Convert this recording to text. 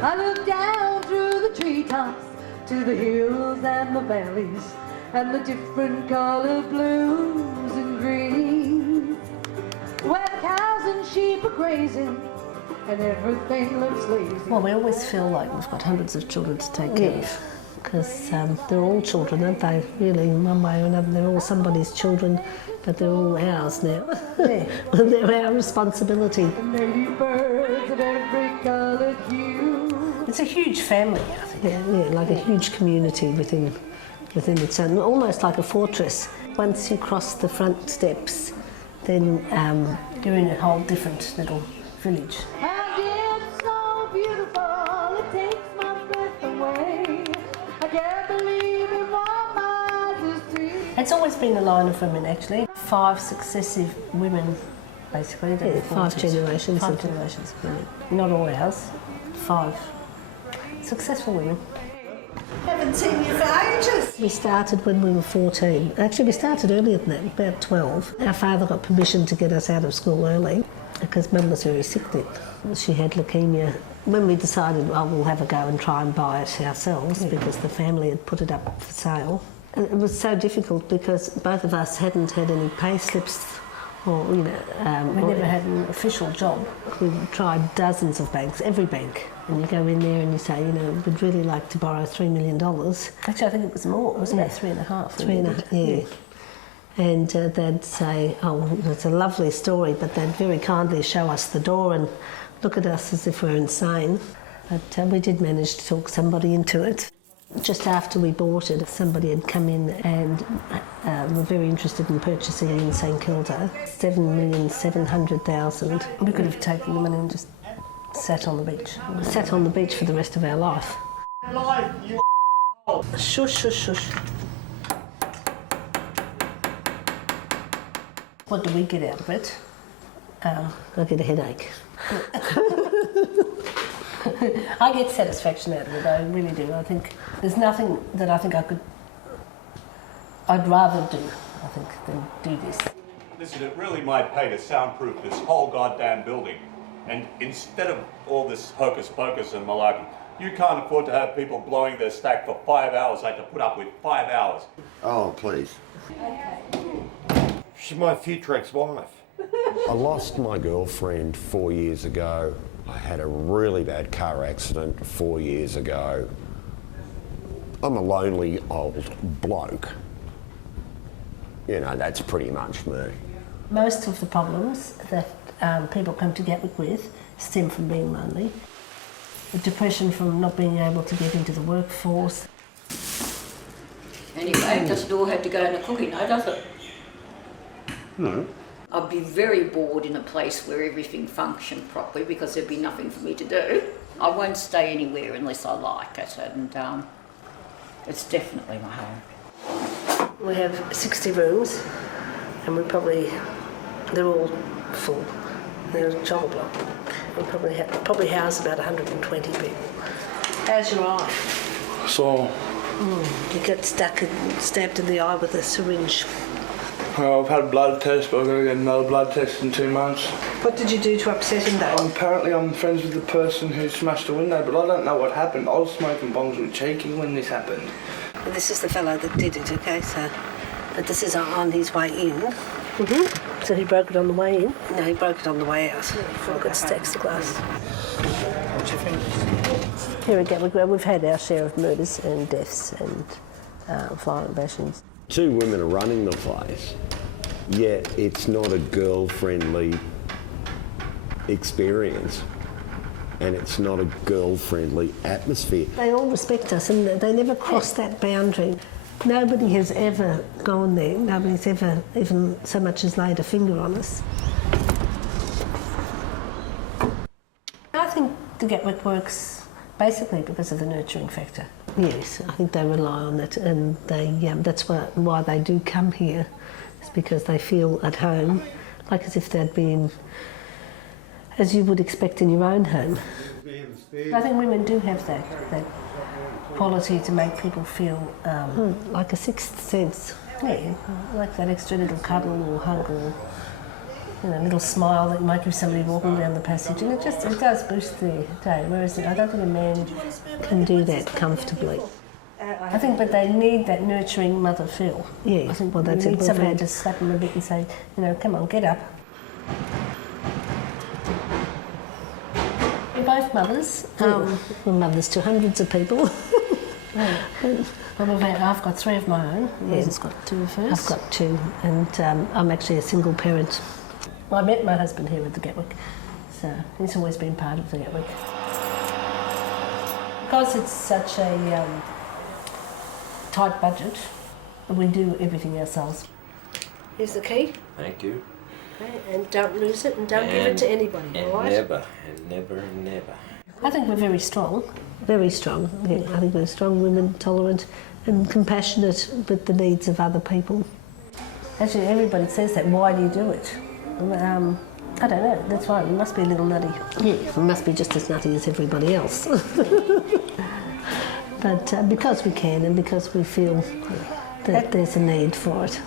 I look down through the treetops to the hills and the valleys and the different colored blues and greens, where cows and sheep are grazing and everything looks lazy. Well, we always feel like we've got hundreds of children to take care of, because they're all children, aren't they? Really, in one way or another, they're all somebody's children, but they're all ours now. Yeah. They're our responsibility. The birds of every coloured hue. It's a huge family, I think. Yeah, like a huge community within its own, almost like a fortress. Once you cross the front steps, then you're in a whole different little village. And it's so beautiful, it takes my breath away. I can't believe it, what my eyes have seen. It's always been a line of women, actually. 5 successive women, basically. Yeah, 5 generations. 5 generations of women. Not all ours. 5 successful women. Haven't seen you for ages. We started when we were 14. Actually, we started earlier than that, about 12. Our father got permission to get us out of school early because Mum was very sick then. She had leukemia. When we decided, well, we'll have a go and try and buy it ourselves because the family had put it up for sale. And it was so difficult because both of us hadn't had any pay slips or, you know... we never had an official job. We tried dozens of banks, every bank. And you go in there and you say, you know, we'd really like to borrow $3 million. Actually, I think it was more. It was about 3.5. 3.5, yeah. And they'd say, oh, it's a lovely story, but they'd very kindly show us the door and look at us as if we're insane. But we did manage to talk somebody into it. Just after we bought it, somebody had come in and were very interested in purchasing in St Kilda, $7,700,000. We could have taken the money and just sat on the beach. Sat on the beach for the rest of our life. Shush, shush, shush. What do we get out of it? I get a headache. I get satisfaction out of it, I really do. I think there's nothing that I think I'd rather do, I think, than do this. Listen, it really might pay to soundproof this whole goddamn building. And instead of all this hocus pocus and malarkey, you can't afford to have people blowing their stack for 5 hours. I had to put up with 5 hours. Oh, please. She's my future ex-wife. I lost my girlfriend 4 years ago. I had a really bad car accident 4 years ago. I'm a lonely old bloke. You know, that's pretty much me. Most of the problems that people come to Gatwick with stem from being lonely. The depression from not being able to get into the workforce. Anyway, it doesn't all have to go in the cooking, no, does it? No. I'd be very bored in a place where everything functioned properly because there'd be nothing for me to do. I won't stay anywhere unless I like it, and it's definitely my home. We have 60 rooms, and they're all full. They're a chock block. We probably house about 120 people. How's your eye? So, You get stabbed in the eye with a syringe. I've had a blood test, but I'm going to get another blood test in 2 months. What did you do to upset him though? Apparently I'm friends with the person who smashed the window, but I don't know what happened. I was smoking bongs with Cheeky when this happened. This is the fellow that did it, okay, so... But this is on his way in. So he broke it on the way in? No, he broke it on the way out. Look at stacks of glass. Here again, we've had our share of murders and deaths and violent bashings. 2 women are running the place, yet it's not a girl-friendly experience and it's not a girl-friendly atmosphere. They all respect us and they never cross that boundary. Nobody has ever gone there. Nobody's ever even so much as laid a finger on us. I think the Gatwick works basically because of the nurturing factor. Yes, I think they rely on that, and that's why they do come here. It's because they feel at home, like as if they'd been, as you would expect in your own home. I think women do have that quality to make people feel... like a sixth sense. Yeah, like that extra little cuddle or hug or little smile that you might give somebody walking down the passage, and it does boost the day. Whereas I don't think a man Can do that comfortably. I think, but they need that nurturing mother feel. Yeah, I think well, that's you need somebody important. to slap them a bit and say, come on, get up. We're both mothers. We're mothers to hundreds of people. I've got 3 of my own. Lisa's got 2 of hers. I've got 2, and I'm actually a single parent. Well, I met my husband here at the Gatwick, so he's always been part of the Gatwick. Because it's such a tight budget, we do everything ourselves. Here's the key. Thank you. Okay, and don't lose it, and don't give it to anybody, all right? Never. I think we're very strong. Very strong. Yeah, I think we're strong women, tolerant and compassionate with the needs of other people. Actually, everybody says that. Why do you do it? I don't know. That's right. We must be a little nutty. Yeah, we must be just as nutty as everybody else. But because we can and because we feel that there's a need for it.